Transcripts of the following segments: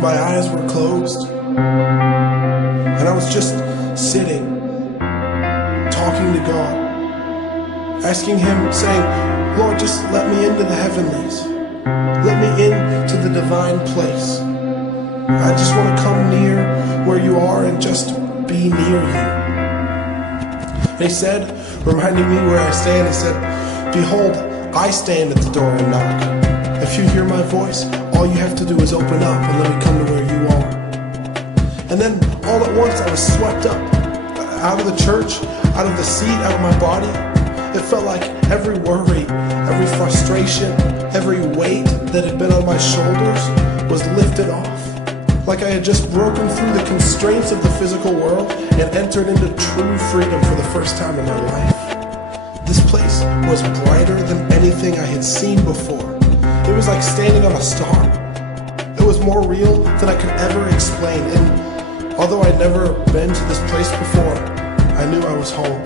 My eyes were closed, and I was just sitting, talking to God, asking Him, saying, Lord, just let me into the heavenlies. Let me into the divine place. I just want to come near where you are and just be near you. And He said, reminding me where I stand, He said, behold, I stand at the door and knock. If you hear my voice, all you have to do is open up and let me come to where you are. And then all at once I was swept up out of the church, out of the seat, out of my body. It felt like every worry, every frustration, every weight that had been on my shoulders was lifted off. Like I had just broken through the constraints of the physical world and entered into true freedom for the first time in my life. This place was brighter than anything I had seen before. It was like standing on a star. It was more real than I could ever explain. And although I'd never been to this place before, I knew I was home.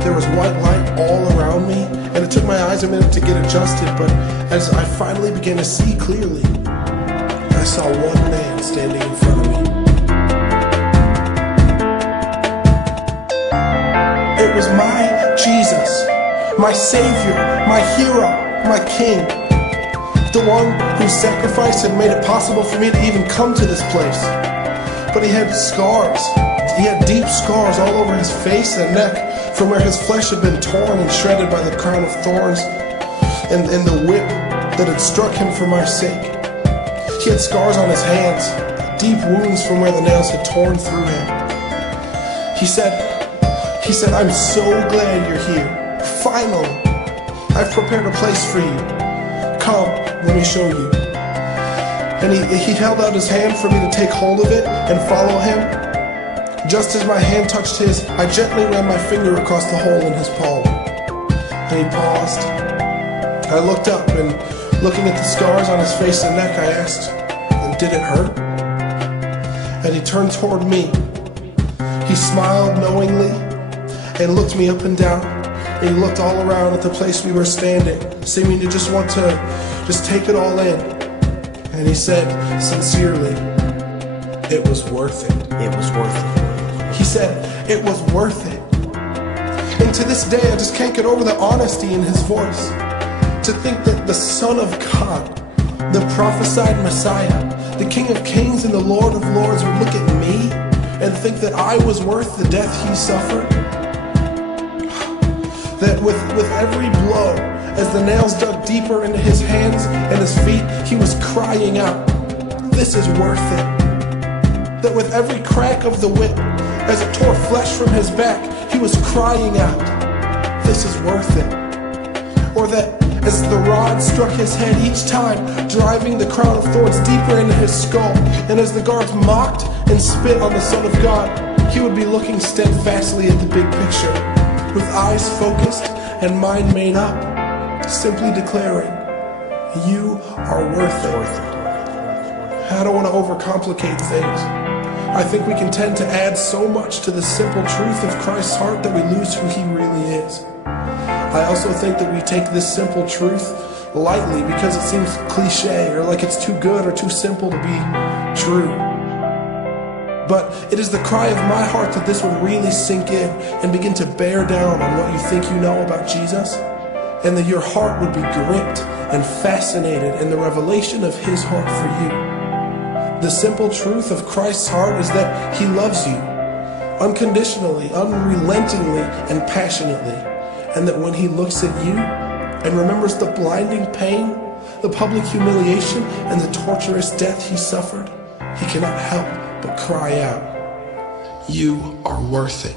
There was white light all around me, and it took my eyes a minute to get adjusted, but as I finally began to see clearly, I saw one man standing in front of me. It was my Jesus, my Savior, my hero, my King, the one who sacrificed and made it possible for me to even come to this place. But He had scars. He had deep scars all over His face and neck from where His flesh had been torn and shredded by the crown of thorns and the whip that had struck Him for my sake. He had scars on His hands, deep wounds from where the nails had torn through Him. He said, I'm so glad you're here. Finally, I've prepared a place for you. Come, let me show you. And he held out His hand for me to take hold of it and follow Him. Just as my hand touched His, I gently ran my finger across the hole in His palm. And He paused. I looked up, and looking at the scars on His face and neck, I asked, did it hurt? And He turned toward me. He smiled knowingly and looked me up and down. And He looked all around at the place we were standing, seeming to just want to just take it all in. And He said, sincerely, it was worth it. It was worth it. He said, it was worth it. And to this day, I just can't get over the honesty in His voice. To think that the Son of God, the prophesied Messiah, the King of Kings and the Lord of Lords would look at me and think that I was worth the death He suffered. That with every blow, as the nails dug deeper into His hands and His feet, He was crying out, this is worth it. That with every crack of the whip, as it tore flesh from His back, He was crying out, this is worth it. Or that as the rod struck His head each time, driving the crown of thorns deeper into His skull, and as the guards mocked and spit on the Son of God, He would be looking steadfastly at the big picture, with eyes focused and mind made up, simply declaring, you are worth it. I don't want to overcomplicate things. I think we can tend to add so much to the simple truth of Christ's heart that we lose who He really is. I also think that we take this simple truth lightly because it seems cliche or like it's too good or too simple to be true. But it is the cry of my heart that this would really sink in and begin to bear down on what you think you know about Jesus, and that your heart would be gripped and fascinated in the revelation of His heart for you. The simple truth of Christ's heart is that He loves you unconditionally, unrelentingly, and passionately. And that when He looks at you and remembers the blinding pain, the public humiliation, and the torturous death He suffered, He cannot help but cry out, you are worth it.